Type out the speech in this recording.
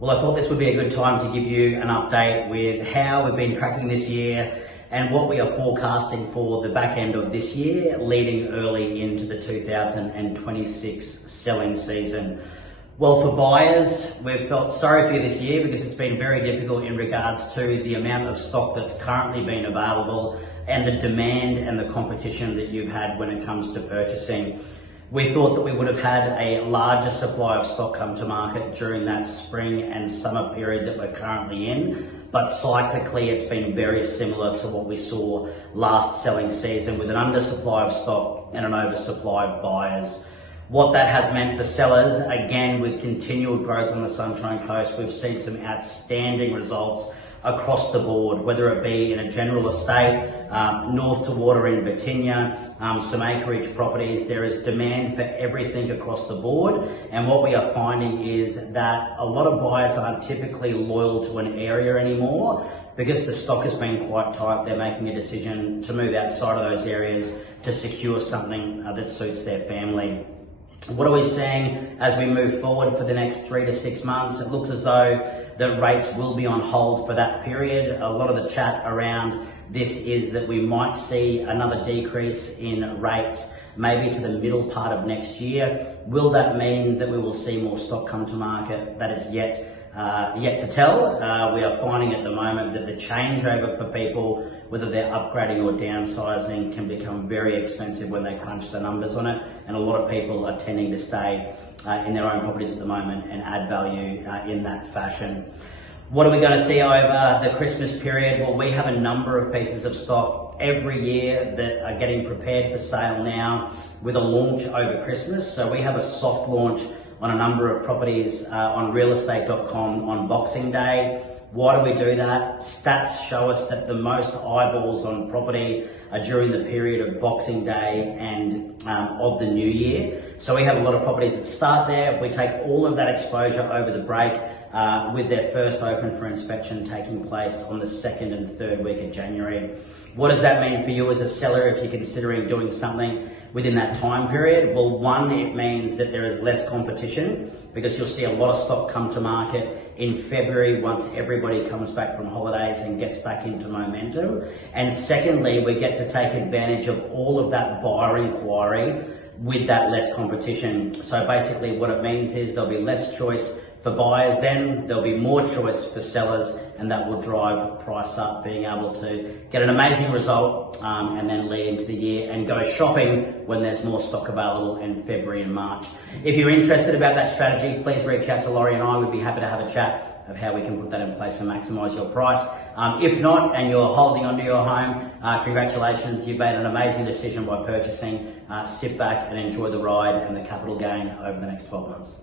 Well, I thought this would be a good time to give you an update with how we've been tracking this year and what we are forecasting for the back end of this year, leading early into the 2026 selling season. Well, for buyers, we've felt sorry for you this year because it's been very difficult in regards to the amount of stock that's currently been available and the demand and the competition that you've had when it comes to purchasing. We thought that we would have had a larger supply of stock come to market during that spring and summer period that we're currently in, but cyclically it's been very similar to what we saw last selling season, with an undersupply of stock and an oversupply of buyers. What that has meant for sellers, again, with continual growth on the Sunshine Coast, we've seen some outstanding results across the board, whether it be in a general estate, north to water in Batinia, some acreage properties. There is demand for everything across the board, and what we are finding is that a lot of buyers aren't typically loyal to an area anymore. Because the stock has been quite tight, they're making a decision to move outside of those areas to secure something that suits their family. What are we seeing as we move forward for the next 3 to 6 months? It looks as though the rates will be on hold for that period. A lot of the chat around this is that we might see another decrease in rates maybe to the middle part of next year. Will that mean that we will see more stock come to market? That is yet to tell. We are finding at the moment that the changeover for people, whether they're upgrading or downsizing, can become very expensive when they crunch the numbers on it, and a lot of people are tending to stay in their own properties at the moment and add value in that fashion. What are we going to see over the Christmas period? Well, we have a number of pieces of stock every year that are getting prepared for sale now with a launch over Christmas. So we have a soft launch on a number of properties on realestate.com on Boxing Day. Why do we do that? Stats show us that the most eyeballs on property are during the period of Boxing Day and of the new year. So we have a lot of properties that start there. We take all of that exposure over the break with their first open for inspection taking place on the 2nd and 3rd week of January. What does that mean for you as a seller if you're considering doing something within that time period? Well, one, it means that there is less competition because you'll see a lot of stock come to market in February once everybody comes back from holidays and gets back into momentum. And secondly, we get to take advantage of all of that buyer inquiry with that less competition. So basically what it means is there'll be less choice for buyers, then there'll be more choice for sellers, and that will drive price up, being able to get an amazing result and then lead into the year and go shopping when there's more stock available in February and March. If you're interested about that strategy, please reach out to Laurie and I. We'd be happy to have a chat of how we can put that in place and maximise your price. If not, and you're holding onto your home, congratulations, you've made an amazing decision by purchasing. Sit back and enjoy the ride and the capital gain over the next 12 months.